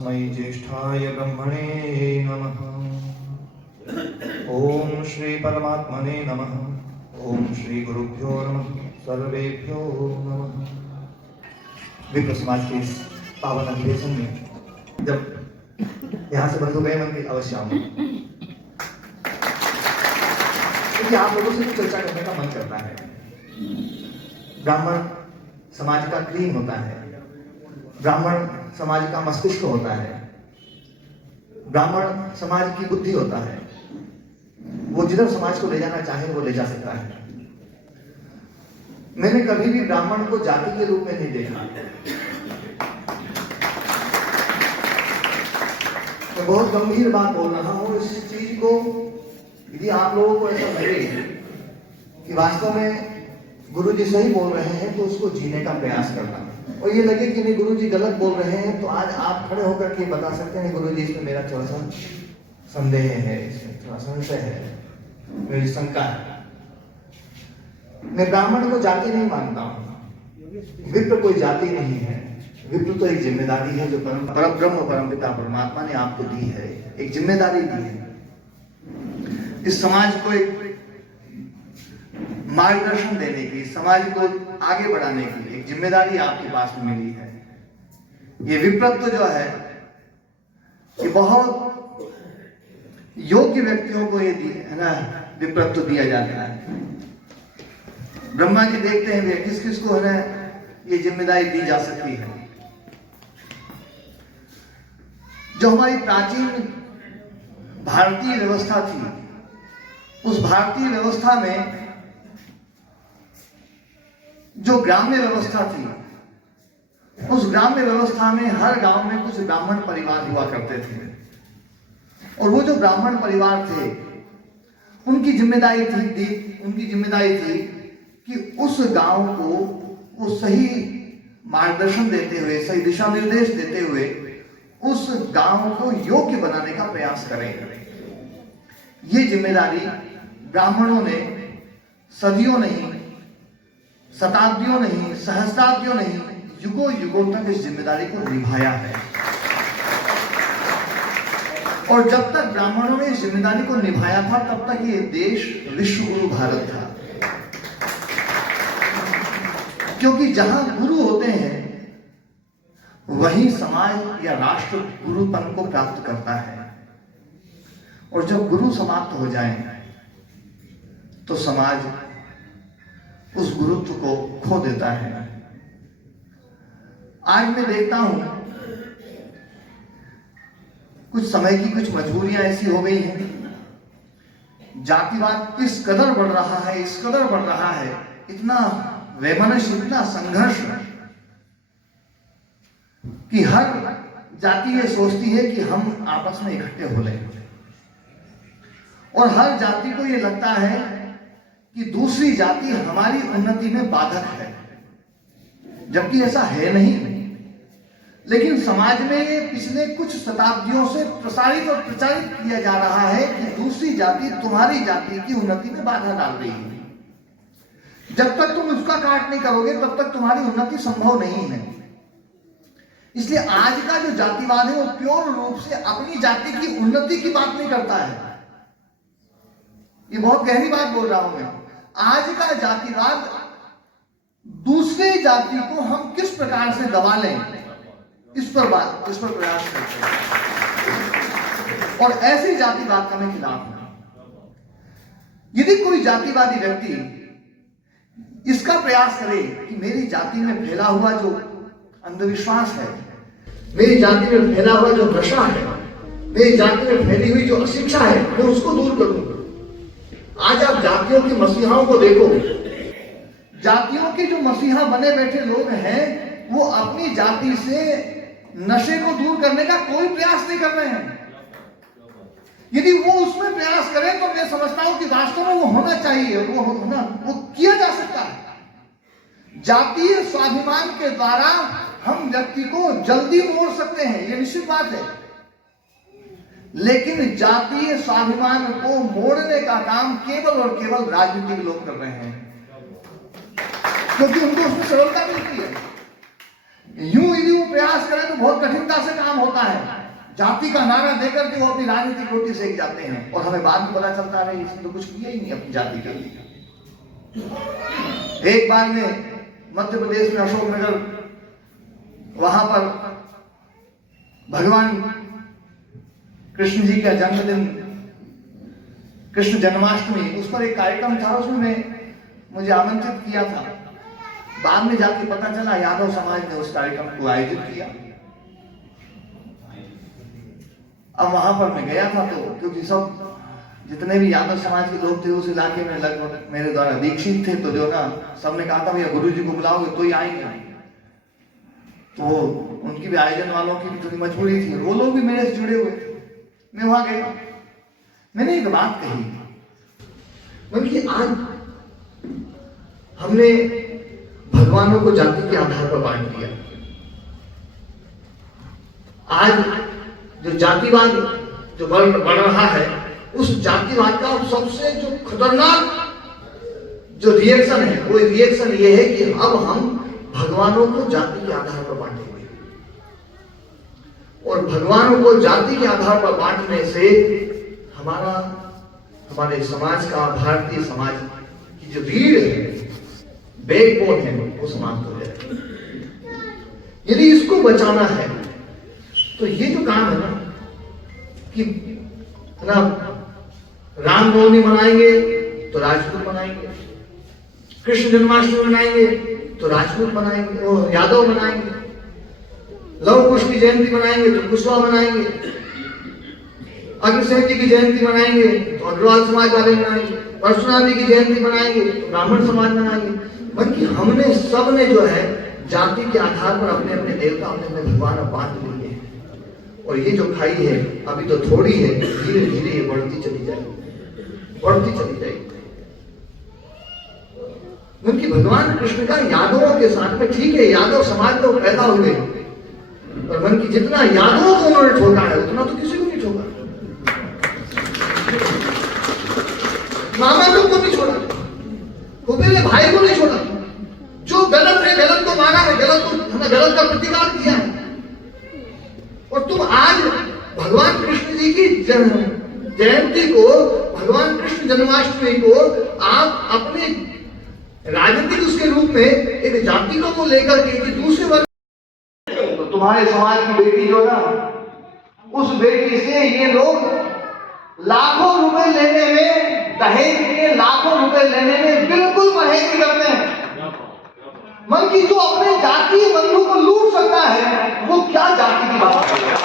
मयि ज्येष्ठाय ब्रह्मणे नमः। ओम श्री परमात्मने नमः। ओम श्री गुरुभ्यो नमः। सर्वेभ्यो नमः। विप्र समाज के इस पावन अधिवेशन में जब यहाँ से बंद हो गए मंदिर अवश्य आऊंगा, क्योंकि आप लोगों से भी चर्चा करने का मन करता है। ब्राह्मण समाज का क्लीन होता है, ब्राह्मण समाज का मस्तिष्क होता है, ब्राह्मण समाज की बुद्धि होता है। वो जिधर समाज को ले जाना चाहे वो ले जा सकता है। मैंने कभी भी ब्राह्मण को जाति के रूप में नहीं देखा। मैं बहुत गंभीर बात बोल रहा हूं। इस चीज को यदि आप लोगों को ऐसा लगे कि वास्तव में गुरुजी सही बोल रहे हैं तो उसको जीने का प्रयास करना, और ये लगे कि नहीं गुरुजी गलत बोल रहे हैं, तो आज आप खड़े होकर के बता सकते हैं गुरुजी इसमें मेरा थोड़ा सा संदेह है, इसमें थोड़ा संशय है, मेरी शंका है। मैं ब्राह्मण को जाति नहीं मानता हूं। विप्र कोई जाति नहीं है। विप्र तो एक जिम्मेदारी है जो परम ब्रह्म परमपिता परमात्मा ने आपको दी है। एक जिम्मेदारी दी है, इस समाज को एक मार्गदर्शन देने की, समाज को आगे बढ़ाने की एक जिम्मेदारी आपके पास में मिली है। ये विप्रत्व जो है ये बहुत योग्य व्यक्तियों को ये है ना विप्रत्व दिया जाता है। ब्रह्मा जी देखते हैं किस किस को है ना ये जिम्मेदारी दी जा सकती है। जो हमारी प्राचीन भारतीय व्यवस्था थी, उस भारतीय व्यवस्था में जो ग्राम्य व्यवस्था थी, उस ग्राम्य व्यवस्था में हर गांव में कुछ ब्राह्मण परिवार हुआ करते थे, और वो जो ब्राह्मण परिवार थे उनकी जिम्मेदारी थी कि उस गांव को वो सही मार्गदर्शन देते हुए, सही दिशा निर्देश देते हुए उस गांव को योग्य बनाने का प्रयास करें। ये जिम्मेदारी ब्राह्मणों ने सदियों नहीं, शताब्दियों नहीं, सहस्राब्दियों नहीं, युगों युगों तक इस जिम्मेदारी को निभाया है। और जब तक ब्राह्मणों ने इस जिम्मेदारी को निभाया था तब तक ये देश विश्व गुरु भारत था। क्योंकि जहां गुरु होते हैं वहीं समाज या राष्ट्र गुरुपन को प्राप्त करता है, और जब गुरु समाप्त हो जाए तो समाज उस गुरुत्व को खो देता है। आज मैं देखता हूं कुछ समय की कुछ मजबूरियां ऐसी हो गई हैं, जातिवाद इस कदर बढ़ रहा है, इस कदर बढ़ रहा है, इतना वैमनस्य, इतना संघर्ष कि हर जाति ये सोचती है कि हम आपस में इकट्ठे हो लें, और हर जाति को ये लगता है कि दूसरी जाति हमारी उन्नति में बाधक है, जबकि ऐसा है नहीं। लेकिन समाज में ये पिछले कुछ शताब्दियों से प्रसारित और प्रचारित किया जा रहा है कि दूसरी जाति तुम्हारी जाति की उन्नति में बाधा डाल रही है। जब तक तुम उसका काट नहीं करोगे तब तक तुम्हारी उन्नति संभव नहीं है। इसलिए आज का जो जातिवाद है वो प्योर रूप से अपनी जाति की उन्नति की बात नहीं करता है। ये बहुत गहरी बात बोल रहा हूं मैं। आज का जातिवाद दूसरे जाति को हम किस प्रकार से दबा लें, इस पर प्रयास करते हैं, और ऐसे जातिवाद का मैं खिलाफ हूं। यदि कोई जातिवादी व्यक्ति इसका प्रयास करे कि मेरी जाति में फैला हुआ जो अंधविश्वास है, मेरी जाति में फैला हुआ जो नशा है, मेरी जाति में फैली हुई जो अशिक्षा है, मैं उसको दूर करूं। आज आप जातियों के मसीहाओं को देखो। जातियों के जो मसीहा बने बैठे लोग हैं वो अपनी जाति से नशे को दूर करने का कोई प्रयास नहीं कर रहे हैं। यदि वो उसमें प्रयास करें तो मैं समझता हूं कि वास्तव में वो होना चाहिए, वो किया जा सकता है। जातीय स्वाभिमान के द्वारा हम व्यक्ति को जल्दी मोड़ सकते हैं, ये निश्चित बात है। लेकिन जातीय स्वाभिमान को मोड़ने का काम केवल और केवल राजनीतिक लोग कर रहे हैं, क्योंकि उनको उसमें सरलता मिलती है। यूं यदि वो प्रयास करें तो बहुत कठिनता से काम होता है। जाति का नारा देकर के वो अपनी राजनीतिक रोटी सेक जाते हैं और हमें बाद में पता चलता है इसने तो कुछ किया ही नहीं अपनी जाति के लिए। एक बार में मध्य प्रदेश में अशोकनगर, वहां पर भगवान कृष्ण जी का जन्मदिन, कृष्ण जन्माष्टमी, उस पर एक कार्यक्रम था, उसमें मुझे आमंत्रित किया था। बाद में जाके पता चला यादव समाज ने उस कार्यक्रम को आयोजित किया। अब वहां पर मैं गया था तो क्योंकि सब जितने भी यादव समाज के लोग थे उस इलाके में लगभग मेरे द्वारा दीक्षित थे, तो जो ना सबने कहा था भैया गुरु जी को बुलाओगे तो ही आएंगे। तो उनकी भी आयोजन वालों की भी थोड़ी मजबूरी थी, वो लोग भी मेरे से जुड़े हुए थे। मैं वहां गया, मैंने एक बात कही, बल्कि आज हमने भगवानों को जाति के आधार पर बांट दिया। आज जो जातिवाद जो बढ़ रहा है, उस जातिवाद का सबसे जो खतरनाक जो रिएक्शन है, वो रिएक्शन ये है कि अब हम भगवानों को जाति के आधार पर बांटेंगे। और भगवानों को जाति के आधार पर बांटने से हमारे समाज का, भारतीय समाज की जो रीढ़ है, बैकबोन है, वो समाप्त हो जाए। यदि इसको बचाना है तो ये जो काम है ना कि ना रामनवमी मनाएंगे तो राजपूत मनाएंगे, कृष्ण जन्माष्टमी मनाएंगे तो राजपूत मनाएंगे, वो यादव मनाएंगे, लव कुश की जयंती मनाएंगे तो कुशवाहा मनाएंगे, अग्रसेन जी की जयंती मनाएंगे तो अग्रवाल समाज वाले मनाएंगे, परशुराम जी की जयंती मनाएंगे तो ब्राह्मण समाज मनाएंगे। बल्कि हमने सबने जो है जाति के आधार पर अपने अपने देवता, अपने अपने भगवान बांट लिए हैं। और ये जो खाई है अभी तो थोड़ी है, धीरे धीरे ये बढ़ती चली जाएगी, बढ़ती चली जाएगी। क्योंकि भगवान कृष्ण का यादवों के साथ में, ठीक है यादव समाज में पैदा हुए, पर मन की जितना यादवों को उन्होंने ठोका है उतना तो किसी को नहीं ठोका। मामा लोग को नहीं छोड़ा, मेरे भाई को नहीं छोड़ा। जो गलत है गलत को माना है, गलत का प्रतिकार किया है। और तुम आज भगवान कृष्ण जी की जयंती को, भगवान कृष्ण जन्माष्टमी को आप अपने राजनीतिक उसके रूप में एक जाति को लेकर के दूसरे वर्ग, तो तुम्हारे समाज की बेटी जो ना, उस बेटी से ये लोग लाखों रुपए लेने में, दहेज के लाखों रुपए लेने में बिल्कुल परहेज करते हैं। मन की जो अपने जातीय बंधु को लूट सकता है वो क्या जाति की बात करेगा।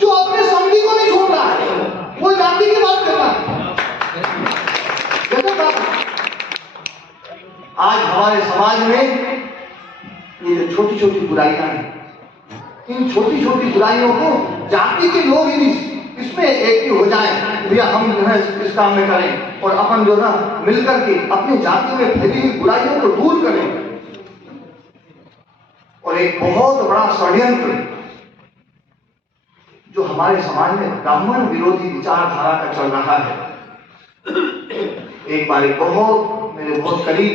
जो अपने संगी को नहीं छोड़ रहा है वो जाति की बात कर रहा है। आज हमारे समाज में ये जो छोटी छोटी बुराइयां हैं, इन छोटी छोटी बुराइयों को जाति के लोग ही इसमें एक्टिव हो जाए, भैया हम जो है इस काम में करें और अपन जो ना मिलकर के अपनी जाति में फैली हुई बुराइयों को दूर करें। और एक बहुत बड़ा षड्यंत्र जो हमारे समाज में ब्राह्मण विरोधी विचारधारा का चल रहा है। एक बार मेरे बहुत करीब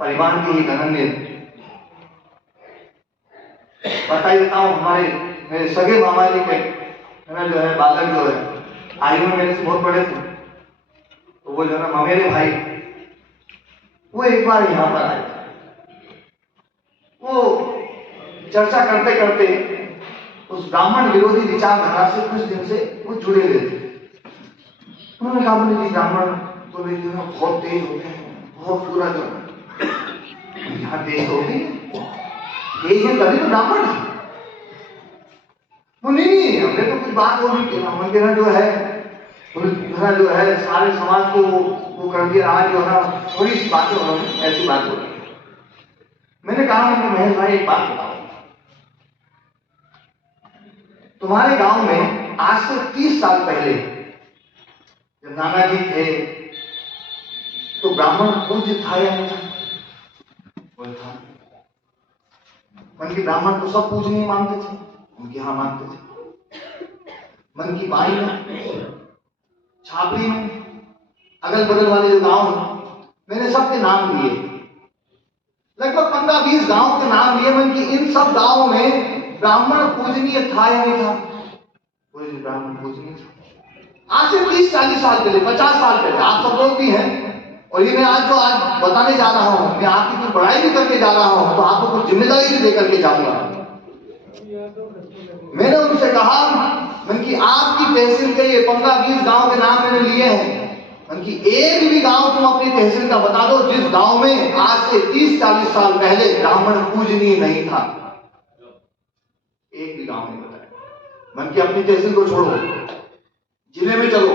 परिवार के ही अनन्य बता देता हूँ, मेरे सगे मामा जी के जो है बालक जो है आयु में मेरे से बहुत बड़े थे, तो वो जो है ममेरे भाई, वो एक बार यहाँ पर आए। वो चर्चा करते करते उस ब्राह्मण विरोधी विचारधारा से कुछ दिन से वो जुड़े हुए थे। उन्होंने कहा बोले जी ब्राह्मण तो मेरे जो है बहुत तेज होते हैं, बहुत पूरा जो है यहाँ तेज होते हैं, तेज है तभी तो ब्राह्मण है। वो नहीं, हमने तो कुछ बात हो नहीं, हम कहना जो है सारे समाज को वो कर दिया। आज जो है थोड़ी सी बातें उन्होंने ऐसी बात हो रही। मैंने कहा महेश भाई एक बात बताओ, तुम्हारे गांव में आज से 30 साल पहले जब नाना जी थे तो ब्राह्मण पूज्य था या नहीं था? मन की ब्राह्मण तो सब पूजनीय मानते थे, उनके यहां मानते थे। मन की बाई में, छापरी में, अगल बगल वाले जो गांव हैं मैंने सबके नाम लिए, लगभग 15-20 गांव के नाम लिए मैंने कि इन सब गांवों में ब्राह्मण पूजनीय था या नहीं था? कोई ब्राह्मण पूजनीय था। आज से 30-40 साल पहले, 50 साल पहले, आप सब लोग भी हैं, और ये मैं आज बताने जा रहा हूं, मैं आपकी कुछ पढ़ाई भी करके जा रहा हूं, तो आपको कुछ जिम्मेदारी भी देकर के जाऊंगा। मैंने उनसे कहा कि आपकी तहसील के ये 15-20 गांव के नाम मैंने लिए हैं, कि एक भी गांव तुम अपनी तहसील का बता दो जिस गांव में आज से 30-40 साल पहले ब्राह्मण पूजनीय नहीं था। एक भी गांव नहीं बताया। मन की अपनी तहसील को छोड़ो, जिले में चलो,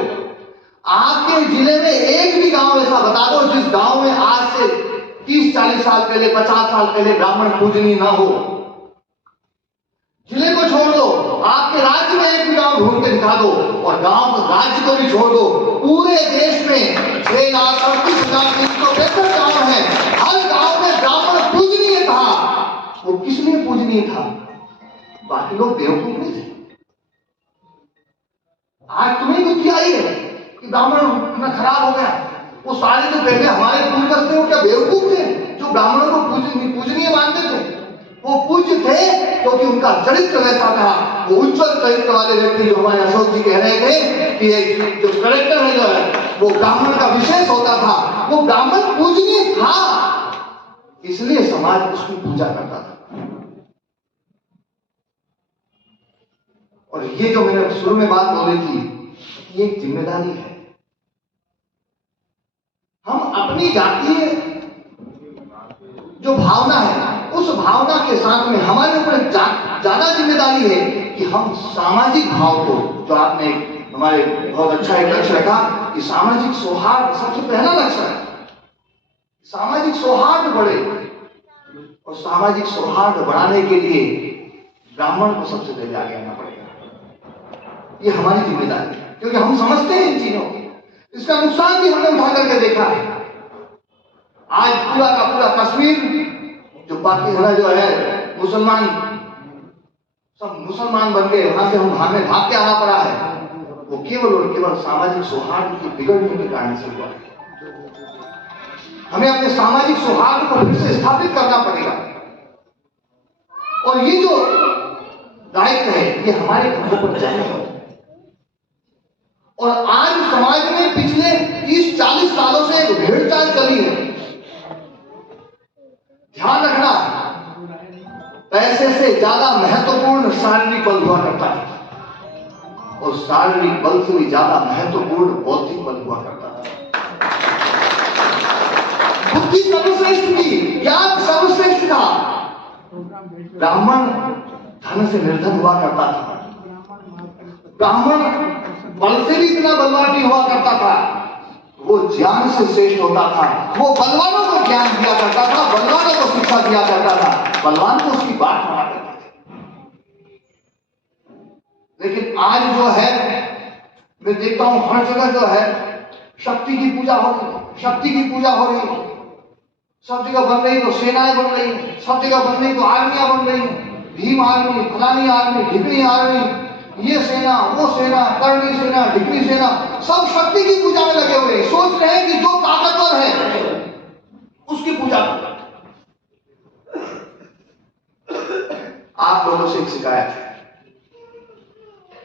आपके जिले में एक भी गांव ऐसा बता दो जिस गांव में आज से 30-40 साल पहले, 50 साल पहले ब्राह्मण पूजनीय ना हो। जिले को छोड़ दो, आपके राज्य में एक भी गांव ढूंढ के दिखा दो, और गांव राज्य को भी छोड़ दो, पूरे देश में 6,38,363 गांव है, हर गांव में ब्राह्मण पूजनीय था। वो किस लिए पूजनीय था? बाकी लोग बेवकूफ नहीं थे। आज तुम्हें बुद्धि आई है कि ब्राह्मण इतना खराब हो गया। वो सारे जो पहले हमारे पूर्वज थे वो क्या बेवकूफ थे जो ब्राह्मणों को पूजनीय मानते थे? वो पूज्य थे क्योंकि उनका चरित्र वैसा था। वो उज्जवल चरित्र वाले व्यक्ति जो हमारे अशोक जी कह रहे थे कि जो करेक्टर है जो है वो ब्राह्मण का विशेष होता था, वो ब्राह्मण पूजनीय था, इसलिए समाज उसकी पूजा करता था। और ये जो मैंने शुरू में बात बोली थी, ये एक जिम्मेदारी है। हम अपनी जातीय जो भावना है उस भावना के साथ में हमारे ऊपर ज्यादा जिम्मेदारी है कि हम सामाजिक भाव को, जो आपने हमारे बहुत अच्छा एक लक्ष्य रखा कि सामाजिक सौहार्द सबसे पहला लक्ष्य है, सामाजिक सौहार्द बढ़े, और सामाजिक सौहार्द बढ़ाने के लिए ब्राह्मण को सबसे पहले आगे आना पड़ेगा। ये हमारी जिम्मेदारी है क्योंकि हम समझते हैं इन चीजों को। इसका नुकसान भी हमने उठा करके देखा है। आज पूरा का पूरा कश्मीर जो पाकिस्तान जो है मुसलमान, सब मुसलमान बन गए, वहां से हमें भाग के आना पड़ा है, वो केवल और केवल सामाजिक सौहार्द की बिगड़ने के कारण से हुआ है। हमें अपने सामाजिक सौहार्द को फिर से स्थापित करना पड़ेगा, और ये जो दायित्व है ये हमारे कंधों पर जाना है। और आज समाज में पिछले 30-40 सालों से एक भेड़ चाल चली है। ध्यान रखना, पैसे से ज्यादा महत्वपूर्ण शारीरिक बल हुआ करता है, और शारीरिक बल से भी ज्यादा महत्वपूर्ण बौद्धिक बल हुआ करता है। बुद्धि सर्वश्रेष्ठ थी, ज्ञान सर्वश्रेष्ठ था। ब्राह्मण धन से निर्धन हुआ करता था। ब्राह्मण बल से भी इतना बलवान नहीं हुआ करता था, वो ज्ञान से श्रेष्ठ होता था। वो बलवानों को ज्ञान दिया करता था, बलवानों को शिक्षा दिया करता था, बलवान को उसकी बात माना करते थे। लेकिन आज जो है मैं देखता हूं हर जगह जो है शक्ति की पूजा हो रही है, शक्ति की पूजा हो रही है। सब जगह बन रही तो सेनाएं बन रही, सब जगह बन रही तो आर्मियां बन रही, भीम आर्मी, फलानी आर्मी, ढिकनी आर्मी, ये सेना, वो सेना, करनी सेना, ढिकनी सेना, सब शक्ति की पूजा में लगे हुए हैं। सोच रहे हैं कि जो ताकतवर है उसकी पूजा करें। आप लोगों से एक शिकायत है,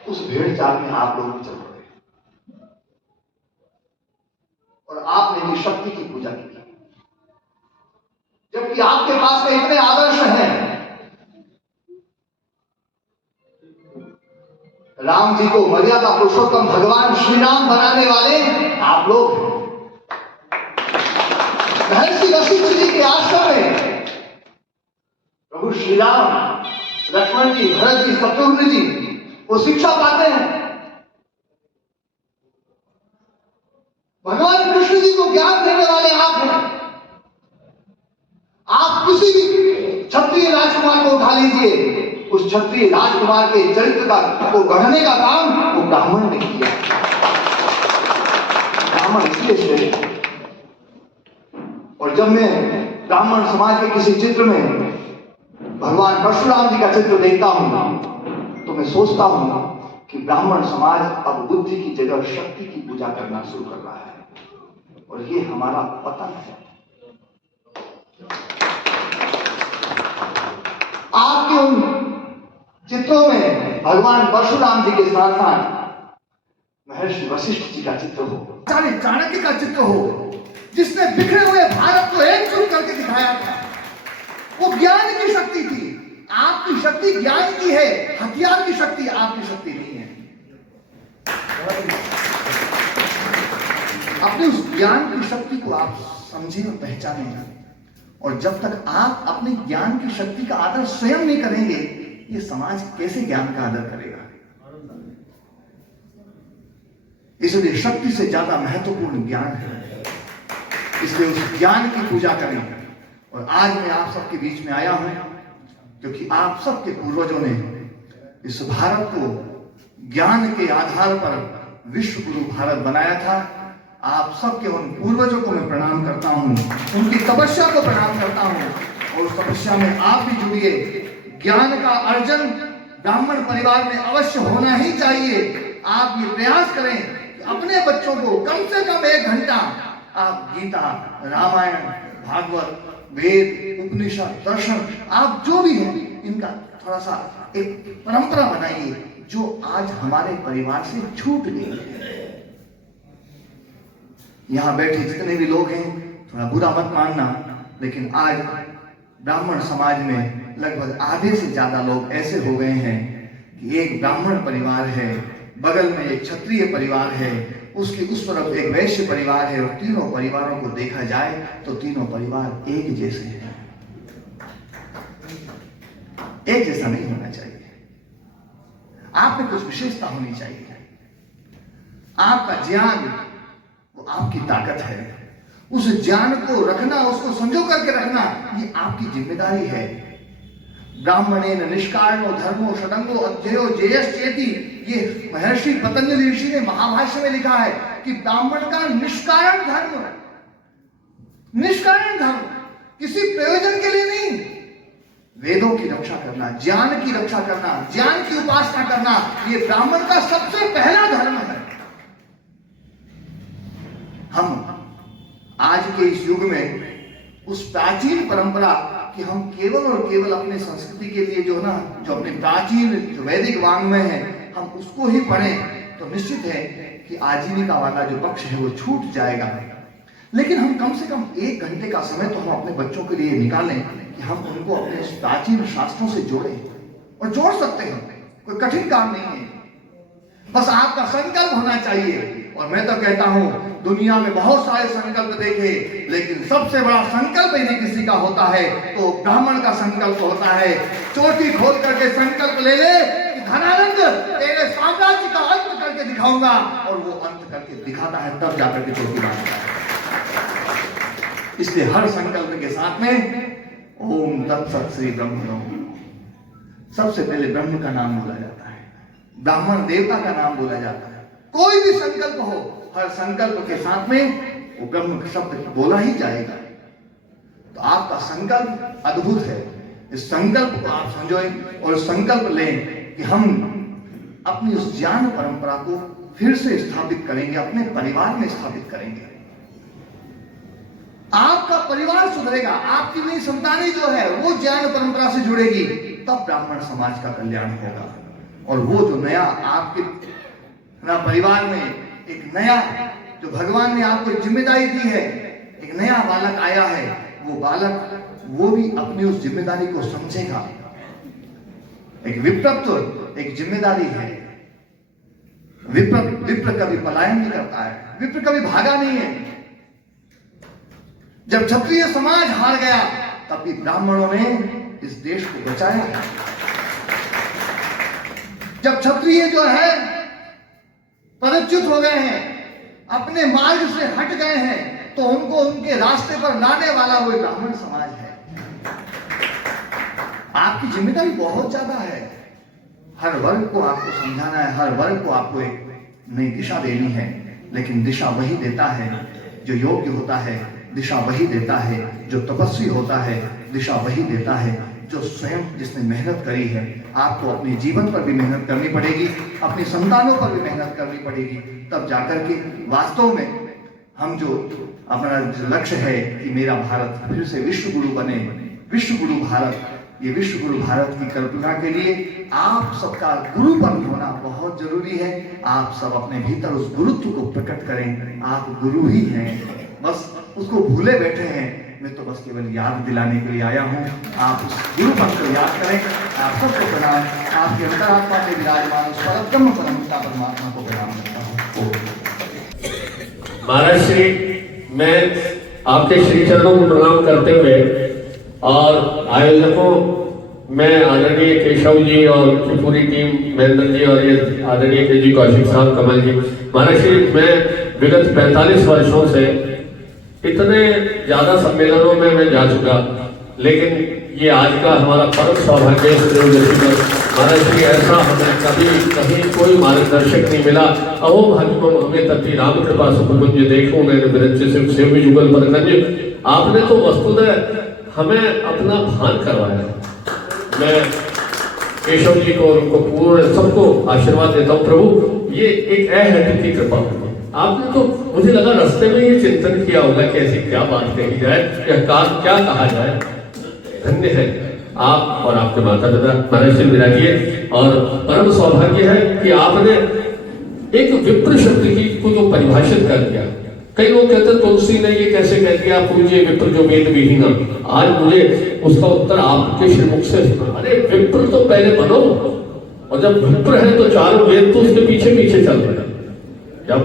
उस भेड़ चाल में आप लोग भी चल रहे हैं, और आपने भी शक्ति की पूजा की, जबकि आपके पास में इतने आदर्श हैं। राम जी को मर्यादा पुरुषोत्तम भगवान श्री राम बनाने वाले आप लोग। महर्षि वशिष्ठ जी के आश्रम में प्रभु श्री राम, लक्ष्मण जी, भरत जी, शत्रुघ्न जी वो शिक्षा पाते हैं। भगवान कृष्ण जी को ज्ञान देने वाले आप हैं। आप किसी भी क्षत्रिय राजकुमार को उठा लीजिए, उस क्षत्रिय राजकुमार के चरित्र का को गढ़ने का काम वो ब्राह्मण ने किया। ब्राह्मण इसलिए श्रेष्ठ। और जब मैं ब्राह्मण समाज के किसी चित्र में भगवान परशुराम जी का चित्र देखता हूं तो मैं सोचता हूं कि ब्राह्मण समाज अब बुद्धि की जगह शक्ति की पूजा करना शुरू कर रहा है। और ये हमारा पतन है। आपके उन चित्रों में भगवान परशुराम जी के साथ साथ महर्षि वशिष्ठ जी का चित्र हो, आचार्य चाणक्य का चित्र हो, जिसने बिखरे हुए भारत को एकजुट करके दिखाया था। वो ज्ञान की शक्ति थी। आपकी शक्ति ज्ञान की है, हथियार की शक्ति आपकी शक्ति नहीं है। अपने उस ज्ञान की शक्ति को आप समझें और पहचानें, और जब तक आप अपने ज्ञान की शक्ति का आदर स्वयं नहीं करेंगे, ये समाज कैसे ज्ञान का आदर करेगा? इसलिए शक्ति से ज्यादा महत्वपूर्ण ज्ञान है। इसलिए उस ज्ञान की पूजा करें। और आज मैं आप सबके बीच में आया हूं क्योंकि आप सबके पूर्वजों ने इस भारत को ज्ञान के आधार पर विश्व गुरु भारत बनाया था। आप सबके उन पूर्वजों को मैं प्रणाम करता हूं, उनकी तपस्या को प्रणाम करता हूं, और उस तपस्या में आप भी जुड़िए। ज्ञान का अर्जन ब्राह्मण परिवार में अवश्य होना ही चाहिए। आप ये प्रयास करें कि अपने बच्चों को कम से कम 1 घंटा आप गीता, रामायण, भागवत, वेद, उपनिषद, दर्शन, आप जो भी हैं, इनका थोड़ा सा एक परंपरा बनाइए जो आज हमारे परिवार से छूट गई है। यहां बैठे जितने भी लोग हैं, थोड़ा बुरा मत मानना, लेकिन आज ब्राह्मण समाज में लगभग आधे से ज्यादा लोग ऐसे हो गए हैं कि एक ब्राह्मण परिवार है, बगल में एक क्षत्रिय परिवार है, उसकी उस तरफ एक वैश्य परिवार है, और तीनों परिवारों को देखा जाए तो तीनों परिवार एक जैसे हैं। एक जैसा नहीं होना चाहिए। आप में कुछ विशेषता होनी चाहिए। आपका ज्ञान वो आपकी ताकत है। उस ज्ञान को रखना, उसको संजो करके रखना, ये आपकी जिम्मेदारी है। ब्राह्मणेन निष्कारणो धर्मो षडंगो अध्ययो जेयश्चेति, ये महर्षि पतंजलि ऋषि ने महाभाष्य में लिखा है कि ब्राह्मण का निष्कारण धर्म, निष्कारण धर्म, किसी प्रयोजन के लिए नहीं, वेदों की रक्षा करना, ज्ञान की रक्षा करना, ज्ञान की उपासना करना, ये ब्राह्मण का सबसे पहला धर्म है। हम आज के इस युग में उस प्राचीन परंपरा कि हम केवल और केवल अपने संस्कृति के लिए जो अपने प्राचीन जो वैदिक वाङ्मय है, हम उसको ही पढ़ें, तो निश्चित है कि आजीविका वाला जो पक्ष है वो छूट जाएगा। लेकिन हम कम से कम 1 घंटे का समय तो हम अपने बच्चों के लिए निकालें कि हम उनको अपने प्राचीन शास्त्रों से जोड़ें, और जोड़ सकते हैं, कोई कठिन काम नहीं है, बस आपका संकल्प होना चाहिए। और मैं तो कहता हूं, दुनिया में बहुत सारे संकल्प देखे, लेकिन सबसे बड़ा संकल्प यदि किसी का होता है तो ब्राह्मण का संकल्प होता है। चोटी खोल करके संकल्प ले ले कि धनानंद तेरे साम्राज्य का अंत करके दिखाऊंगा, और वो अंत करके दिखाता है, तब जाकर के चोटी बांधता है। इसलिए हर संकल्प के साथ में ओम तत्सत श्री ब्रह्म, सबसे पहले ब्रह्म का नाम बोला जाता है, ब्राह्मण देवता का नाम बोला जाता है। कोई भी संकल्प हो, हर संकल्प के साथ में वो ब्रह्म शब्द बोला ही जाएगा। तो आपका संकल्प अद्भुत है। इस संकल्प को आप समझें और संकल्प लें कि हम अपनी उस ज्ञान परंपरा को फिर से स्थापित करेंगे, अपने परिवार में स्थापित करेंगे। आपका परिवार सुधरेगा, आपकी नई संतानें जो है वो ज्ञान परंपरा से जुड़ेगी, तब ब्राह्मण समाज का कल्याण होगा। और वो जो नया आपके परिवार में एक नया जो भगवान ने आपको जिम्मेदारी दी है, एक नया बालक आया है, वो बालक वो भी अपनी उस जिम्मेदारी को समझेगा। एक विप्रत्व एक जिम्मेदारी है। विप्र कभी पलायन नहीं करता है, विप्र कभी भागा नहीं है। जब क्षत्रिय समाज हार गया, तब भी ब्राह्मणों ने इस देश को बचाया। जब क्षत्रिय जो है पदच्युत हो गए हैं, अपने मार्ग से हट गए हैं, तो उनको उनके रास्ते पर लाने वाला वो ब्राह्मण समाज है। आपकी जिम्मेदारी बहुत ज्यादा है। हर वर्ग को आपको समझाना है, हर वर्ग को आपको एक नई दिशा देनी है। लेकिन दिशा वही देता है जो योग्य होता है, दिशा वही देता है जो तपस्वी होता है, दिशा वही देता है जो स्वयं जिसने मेहनत करी है। आपको अपने जीवन पर भी मेहनत करनी पड़ेगी, अपनी संतानों पर भी मेहनत करनी पड़ेगी, तब जाकर के वास्तव में हम जो अपना जो लक्ष्य है कि मेरा भारत फिर से विश्व गुरु बने, विश्व गुरु भारत, ये विश्व गुरु भारत की कल्पना के लिए आप सबका गुरुपन होना बहुत जरूरी है। आप सब अपने भीतर उस गुरुत्व को प्रकट करें। आप गुरु ही हैं, बस उसको भूले बैठे हैं। मैं तो बस केवल याद दिलाने के लिए आया हूँ। आप उस गुरुपन को याद करें। आप सबको प्रणाम। आपके अंतरात्मा में विराजमान उस परम परमपिता परमात्मा को प्रणाम करता हूँ। महाराज श्री, मैं आपके श्री चरणों को प्रणाम करते हुए और आयोजकों, मैं आदरणीय केशव जी और पूरी टीम, महेंद्र जी और ये आदरणीय के जी कौशिक साहब, कमल जी, महाराज श्री, मैं विगत 45 वर्षों से इतने ज्यादा सम्मेलनों में मैं जा चुका, लेकिन ये आज का हमारा परम सौभाग्य महाराज श्री, ऐसा हमें कहीं कोई मार्गदर्शक नहीं मिला। अहो भाग्यम हमें तथी राम कृपा सुखुंज देखो मैंने विरंच से सेव जुगल पर गंज। आपने तो वस्तुतः हमें अपना भान करवाया। मैं केशव जी को और उनको पूरे सबको आशीर्वाद देता हूँ। प्रभु, ये एक अहद की कृपा होगी। आपने तो मुझे लगा रास्ते में ये चिंतन किया होगा कि ऐसी क्या बात कही जाए या क्या कहा जाए। धन्य है आप और आपके माता पिता महाराज श्री विराजिए। और परम सौभाग्य है कि आपने एक विप्र शब्द की को जो परिभाषित कर दिया। कई लोग कहते हैं तुलसी ने ये कैसे कह दिया पूज्य विप्र जो वेद विहीन। आज मुझे उसका उत्तर आपके श्रीमुख से सुना। अरे विप्र तो पहले बनो, और जब विप्र है तो चारों वेद तो उसके पीछे पीछे चल रहे हैं। क्या